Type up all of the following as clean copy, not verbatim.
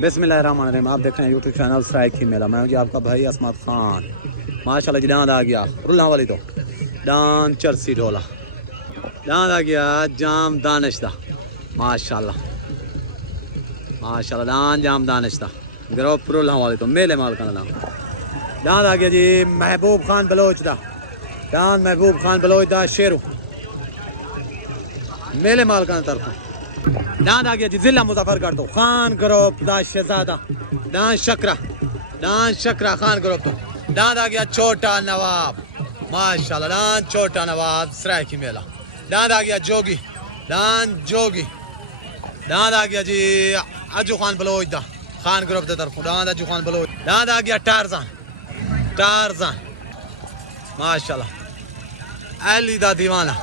बिस्मिल्लाहिर्रहमानिर्रहीम। आप देख रहे हैं यूट्यूब चैनल स्ट्राइक ही मेला। मैं हूं जी आपका भाई असमत खान। माशाल्लाह जी डांद आ गया रुल्ला वाली तो डांद चरसी ढोला डांद आ गया जाम दानिशदा। माशाल्लाह माशाल्लाह डांद जाम दानिशदा ग्रुप रुल्ला वाली तो मेले माल का नाम डांद आ गया जी महबूब खान बलोच दा डांद महबूब खान बलोच दा शेरू मेले माल का तरफ डांद आ गया जी जिला मुजफ्फरगढ़ तो खान ग्रुप दा शहजादा डांद शकरा खान ग्रुप तो डांद आ गया छोटा नवाब। माशाल्लाह डांद छोटा नवाब सरायकी मेला डांद आ गया जोगी डांद आ गया जी अजू खान बलोच दा खान ग्रुप दा तरफ डांद अजू खान बलोच डांद आ गया टारजान माशाल्लाह अली दा दीवाना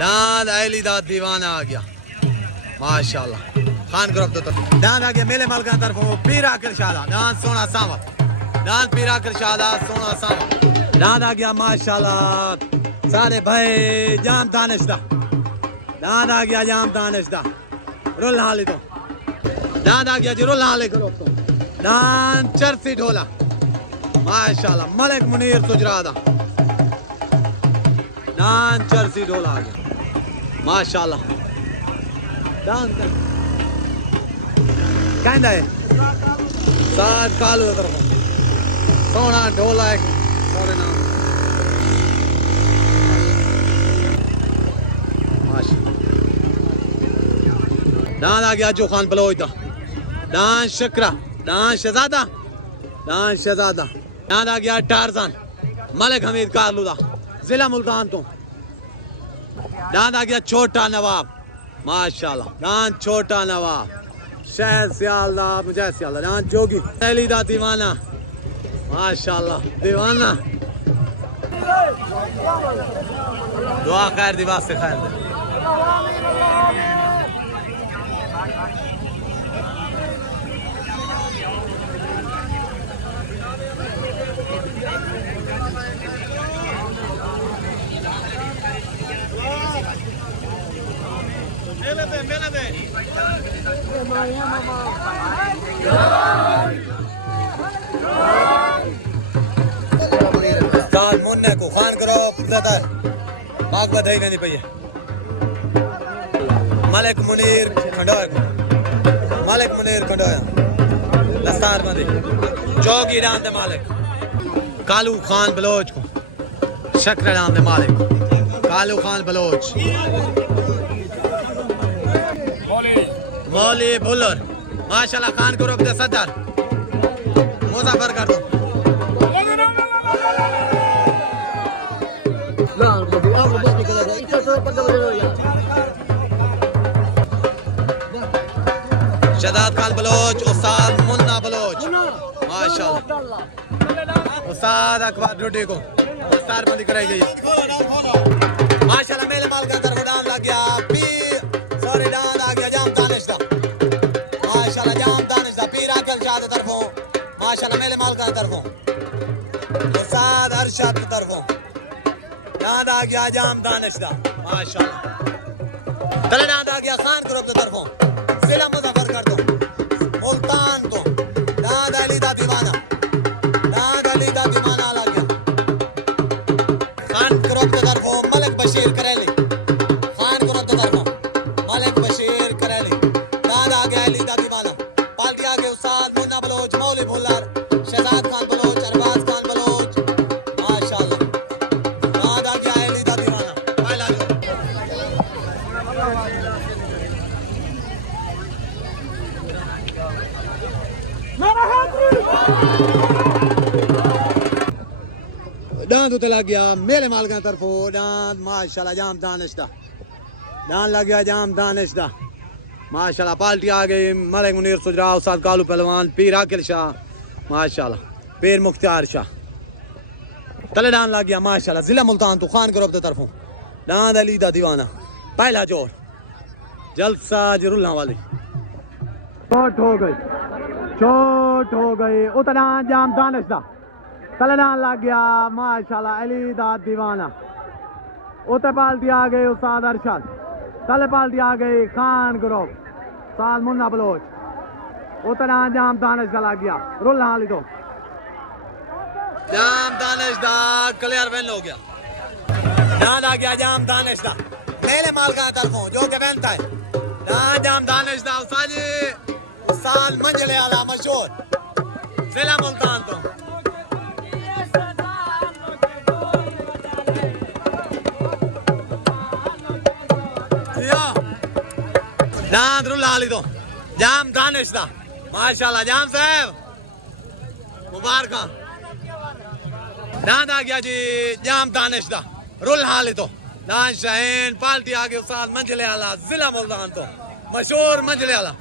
डांद अली दा दीवाना आ गया माशाल्लाह खान ग्रुप तो डांद आ गया मेले माल का तरफ पीरा करशाला डांद सोना सावा डांद पीरा करशाला सोना सावा डांद आ गया माशाल्लाह सारे भाई जाम दानिशदा डांद आ गया जाम दानिशदा रुल हाली तो डांद आ गया जी रुल हाली ग्रुप तो डांद चरसी ढोला माशाल्लाह मलिक मुनीर सुजरादा डांद चरसी ढोला आ गया माशाल्लाह डांद कहता है सात कालू तरफ सोना ढोला है सोने नाम डांद आ गया जो खान बलोच दा डांद शकरा डांद शहजादा डांद आ गया टारजान मलिक हमीद कारलू दा जिला मुल्तान तो डांद आ गया छोटा नवाब माशाल्लाह डांद छोटा नवाब शहर सियालदा मुझे सियालदा डांद जोगी अली दा दीवाना माशाल्लाह दीवाना दुआ खैर दी वास्ते खैर दे मेले दे काल मुन्ने को खान करो बाग बधाई नहीं पई मलिक मुनीर खंडोया दस्तार बंदी जोगी डांद दे मालिक कालू खान बलोच को शकरा डांद दे मालिक कालू खान बलोच मौली बुल्लर माशाल्लाह खान ग्रुप दे सदर मुजफ्फरगढ़ तो शहजाद खान बलोच उस्ताद मुन्ना बलोच माशाल्लाह उस्ताद अकबर ढूंढी को दस्तार बंदी कराई गई माशाल्लाह मेले माल का तरफ डांद लग गया डांद आ गया जाम दानिशदा माशाल्लाह जाम दानिशदा पीरा करशाद तरफों माशाल्लाह मेले माल का तरफों उस्ताद अरशद तरफों डांद आ गया जाम दानिशदा माशाल्लाह तले डांद आ गया खान ग्रुप की तरफों जिला मुजफ्फरगढ़ तो मुल्तान तो डांद अली दा दीवाना आ गया खान ग्रुप की तरफों मलिक बशीर करेली खान ग्रुप की तरफों मलिक बशीर करेली डांद आ गया अली दा दीवाना पार्टी आ गए उस्ताद मुन्ना बलोच मौली बुल्लर शहजाद खान बलोच अरबाज खान बलोच माशाल्लाह डांद आ गया अली दा दीवाना पहला जो डांद उते लग गया मेरे माल का तरफो डांद माशाल्लाह जाम दानिशदा डांद लग गया जाम दानिशदा माशाल्लाह पार्टी आ गई मलिक मुनीर सुजरा उस्ताद कालू पहलवान पीर आकिल शाह माशाल्लाह पीर मुख्तार शाह तले डांद लग गया माशाल्लाह जिला मुल्तान तो खान ग्रुप की तरफों डांद अली दा दीवाना पहला जोर जलसा जरुल्ला वाली चोट हो गई उतना जाम दानिशदा तले डांद लग गया माशाल्लाह अली दा दीवाना उते पाल्टी आ गई उस्ताद अरशद तले पाल्टी आ गई खान ग्रुप साल मुन्ना बलोच उतना जाम दानिश का लग गया रुल हाल तो जाम दानिश दा क्लियर वेन हो गया दान आ गया जाम दानिश दा मेरे माल का तरफों जो के बनता है दान जाम दानिश दा उस्ताद मंजिले आला मशहूर जिला मुल्तान तो दान रुल हाल तो जाम दानिश दा माशाल्लाह जाम साहब मुबारक दान आ गया जी जाम दानिश दा रुल हाल तो दान शाहीन पार्टी आ गई उस्ताद मंजिले आला जिला मुल्तान तो मशहूर मंजिले आला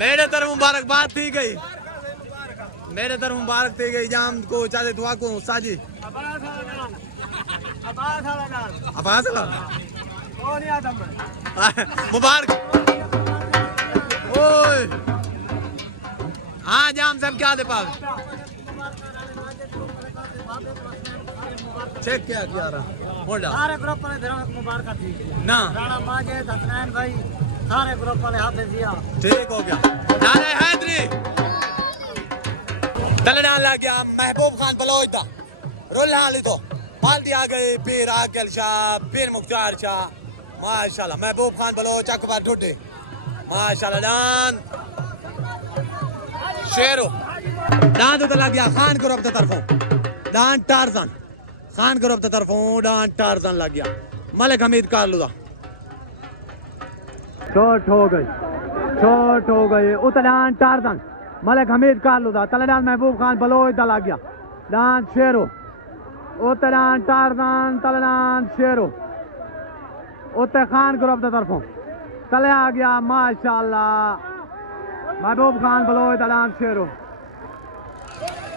मेरे तरफ मुबारकबाद थी गई मेरे तरफ मुबारक थी गई जाम को चाहे दुआ को उस्ताद जी मुबारक ओए हाँ जाम साहब क्या दे पास चेक क्या किया रहा सारे ग्रुप वाले मुबारक थी ना राणा माजिद हसनैन भाई सारे ग्रुप वाले हाफिज दिया ठीक हो गया नारे हैदरी दलना लग गया महबूब खान बलोच था रुल हाली तो पार्टी आ गई पीर आकिल शाह पीर मुख्तार शाह माशाल्लाह महबूब खान बलोच अकबर ढूंढे माशाल्लाह दान शेरो दान तो लग गया खान ग्रुप की तरफों दान टारजन खान ग्रुप की तरफों दान टारजन लग गया मलिक हमीद कारलूदा शॉट हो गई उतलान टारजन मलिक हमीद कारलूदा तलडान महबूब खान बलोच दा लग गया दान शेरो उतलान टारजन तलडान शेरो उते खान ग्रुप की तरफों तले आ गया माशाल्लाह महबूब खान बलोच तलडान शेरो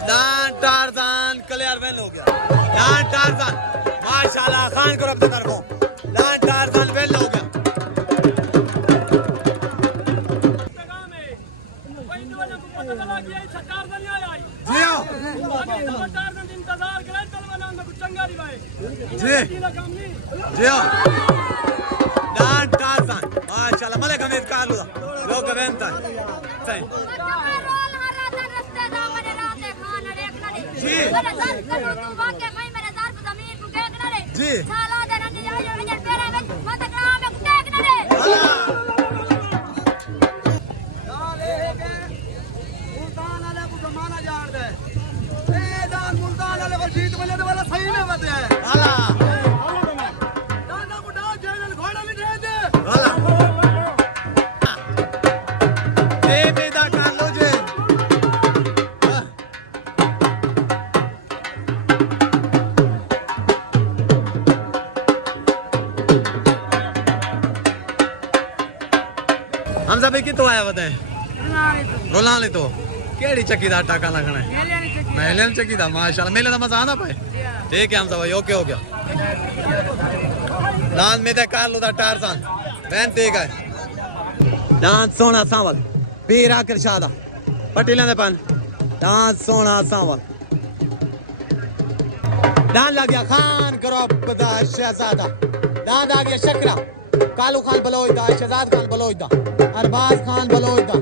दान टारजन क्लियर वेल हो गया दान टारजन माशाल्लाह खान ग्रुप की तरफों दान टारजन वेल हो गया जी जी दान टारजन माशाल्लाह मलिक हमीद कारलूदा लोग बेनता सही जी जी हम सब की तो आया बताए रोला ले तो केड़ी चक्की दा टाका लगना है मेले चक्की दा माशाल्लाह मेले दा मजा आना पाए ठीक है हम सब ओके हो गया लाल में दे कार लो दा टारसन वैन ठीक है डांस सोना सावल पीर आकर शादा पटेला दे पन डांस सोना सावल डांस लग गया खान ग्रुप दा शहजादा डांस आ गया शकरा कालू खान बलोच दा शहजाद खान बलोच दा अरबाज खान बलोच दा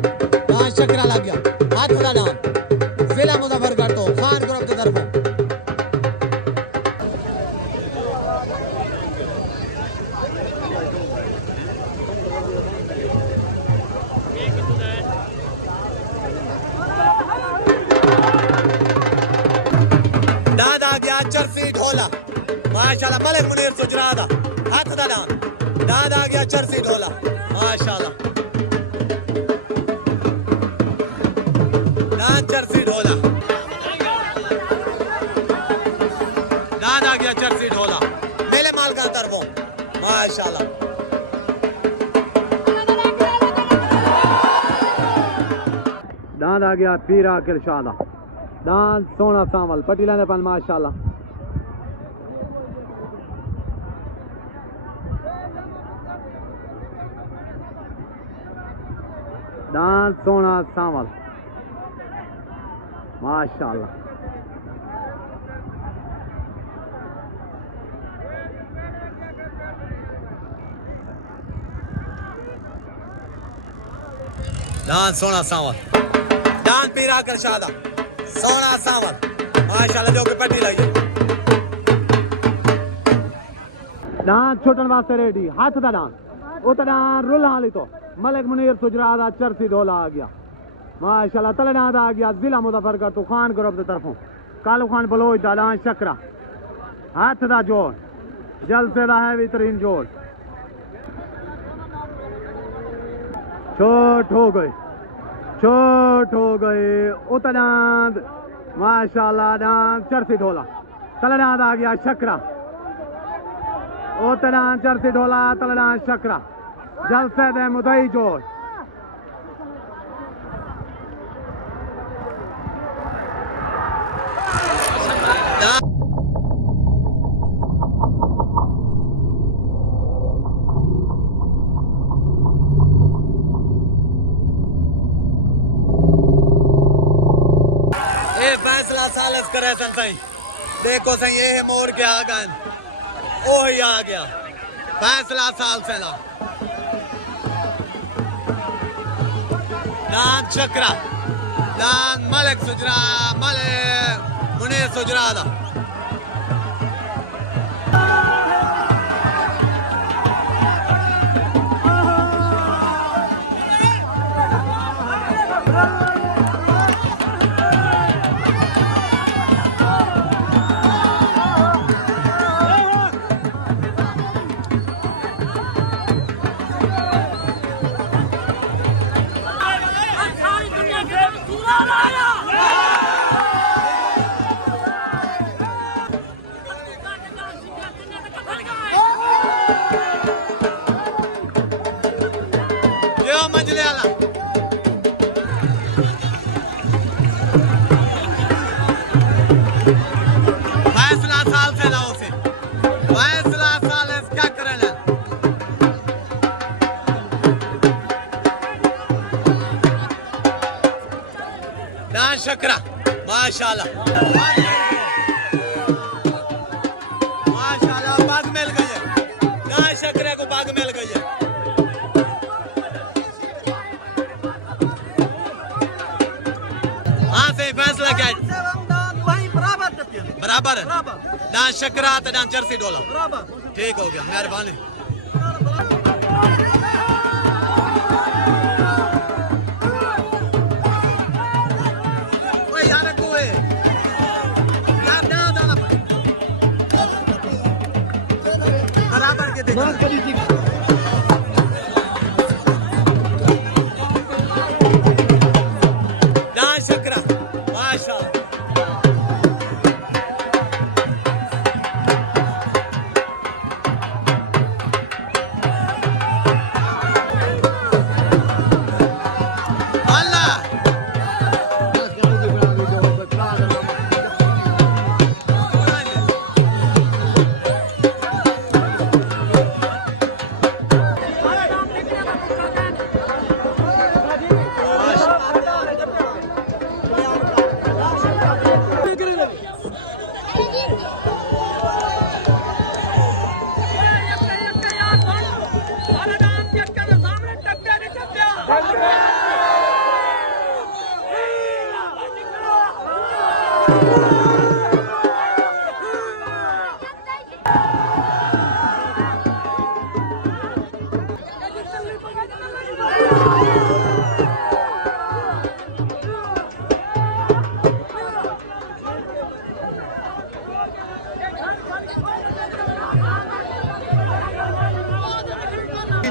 डांस शकरा लग गया हाथ का डांस जिला मुजफ्फरगढ़ तो खान ग्रुप की तरफ दादा गया चरसी ढोला माशाल्लाह मलिक मुनीर सुजरादा हाथ का डांस दादा गया चरसी ढोला माशाल्लाह चरसी ढोला दादा गया चरसी ढोला मेले माल का तरफों माशाल्लाह दादा गया पीरा किरशादा दान सोना सावल पटीला ने पन माशाल्लाह दान सोना सावल माशाल्लाह दान सोना सावल दान पीरा कर शादा सोना सावल माशाल्लाह जो के पट्टी लगी दान छोटन वास्ते रेडी हाथ दा दान उता दान रुल हाली तो मलिक मुनीर सुजरा दा चरसी ढोला आ गया माशाल्लाह तलना दा आ गया जिला मुजफ्फरगढ़ तो खान ग्रुप दे तरफों कालू खान बलोच दा दान शकरा हाथ दा जोड़ जलसे दा हैवी तरीन जोड़ छोट हो गए उतनाद माशाल्लाह दान चरसी ढोला तलनाद आ गया शकरा उतनाद चरसी ढोला तलनाद शकरा जलसे दे मुदई जोड़ फैसला सालस करे सन सही देखो सही ये मोड़ के आ गए ओ ही आ गया फैसला साल से ला दान चक्रा दान मलिक सुजरा मलिक मुनीर सुजरा दा फैसला साल से लाओ से फैसला साल क्या करें दान शकरा माशाल्लाह माशाल्लाह बाग मिल गई है दान शकरे को बाग मिल गई है हाँ से फैसला क्या है बराबर है दान शकरा तो दान चरसी डोला ठीक हो गया मेहरबानी बराबर के देखो दान शकरा माशाल्लाह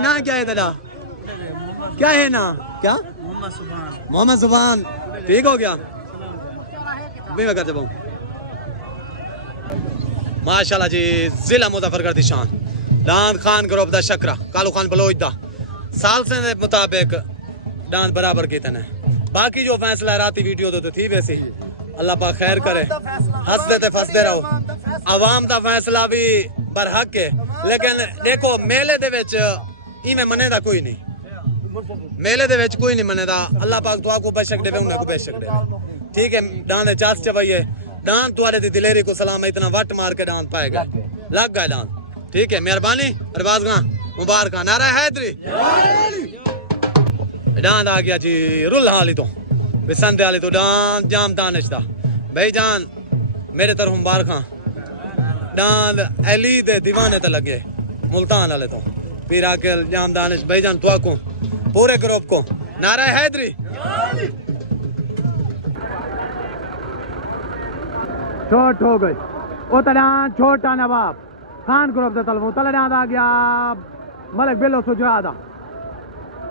ना क्या है दादा क्या है ना क्या मोहम्मद सुभान ठीक हो गया भी मैं करते माशाल्लाह जी जिला मुजफ्फरगढ़ दी शान दान खान ग्रुप दा शकरा कालू खान बलोच दा साल से मुताबिक दान बराबर कीते ने बाकी जो फैसला राती वीडियो तो थी वैसी अल्लाह पाक खैर करे हंसते ते फसदे रहो आवाम दा फैसला भी बरहक है लेकिन देखो मेले दे विच इवें मने दा कोई नहीं मेले दे विच कोई नहीं मने दा अल्लाह पाक दुआ को बेशक देवे उन्हें को बेशक देवे ठीक है दान दे चास चवाइए दान तुआरे दी दिलेरी को सलाम इतना वट मार के दान पाएगा लग गए दान ठीक है मेहरबानी अरबाज खां मुबारक नारा हैदरी डांद आ गया जी रुल हाली तो बिसंत वाली तो डांद जाम दानिश दा भाई जान मेरे तरफ मुबारक डांद अली दे दीवाने ते लगे मुल्तान वाले तो पीर आकिल जाम दानिश भाई जान तुआ को पूरे ग्रुप को नारा हैदरी शॉट हो गई उतरान छोटा नवाब खान ग्रुप दे तलवो तलडांद आ गया मलिक बिल्लो सुजरादा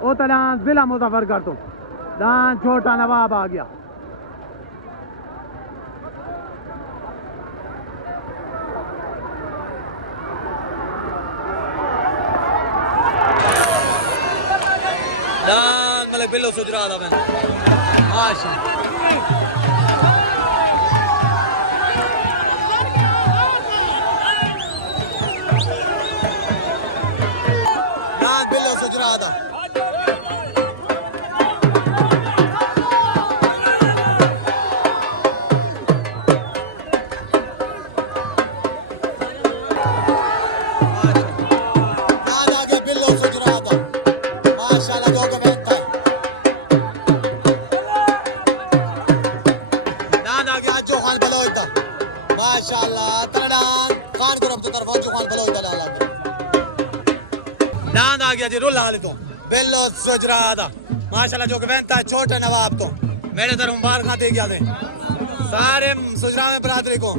उतरान जिला मुजफ्फर कर तो दान छोटा नवाब आ गया दान मलिक बिल्लो सुजरादा में माशा दान बिल्लो सुजरादा डांद आ गया जी रुल हाली तो बिल्लो सुजरादा माशाल्लाह जो गवेंता है छोटे नवाब तो मेरे तरफ मुबारक दे गया सारे सुजरा में बरादरी को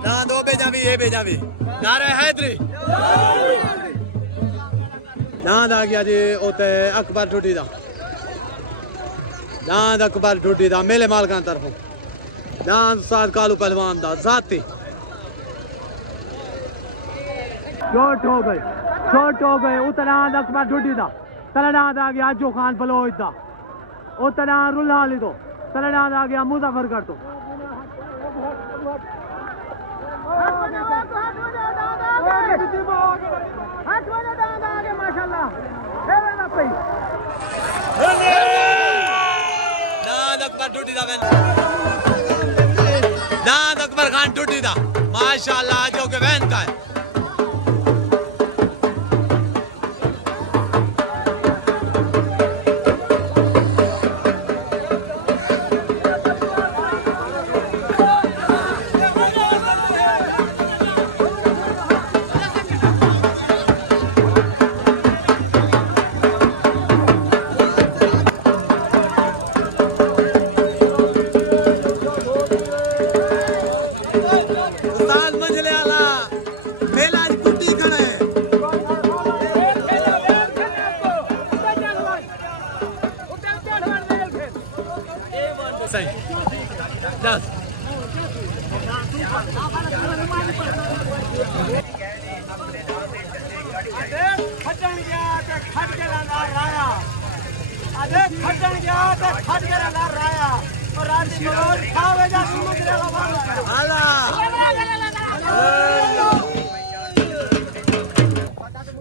डांद वो भेजा भी ये भेजा भी नारे हैदरी डांद आ गया जी ओते अकबर टूटी दा डांद अकबर टूटी दा मेले मालकान तरफों डांद साद कालू पहलवान दा जाती शॉट हो गए उतरान अकबर टूटी दा तलडांद आ गया आजो खान फलोज दा उतरान रुल हाली तो तलडांद आ गया मुजफ्फर कर तो दांद अकबर खान टूटी दा माशाल्लाह जो के वैन का है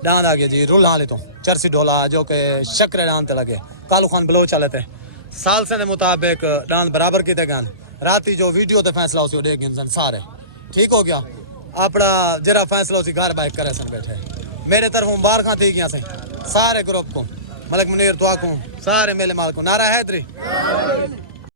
डांद आ गया जी रुल हाली तो चरसी ढोला जो के शक्र डांद लगे कालू खान बलोच चले थे साल से मुताबिक डांद बराबर किते गन राती जो वीडियो ते फैसला उसी देख गए सारे ठीक हो गया अपना जरा फैसला उसी घर बाइक करे सन बैठे मेरे तरफ मुबारक दी गया सारे ग्रुप को मलिक मुनीर दुआ को सारे मेले माल को नारा हैदरी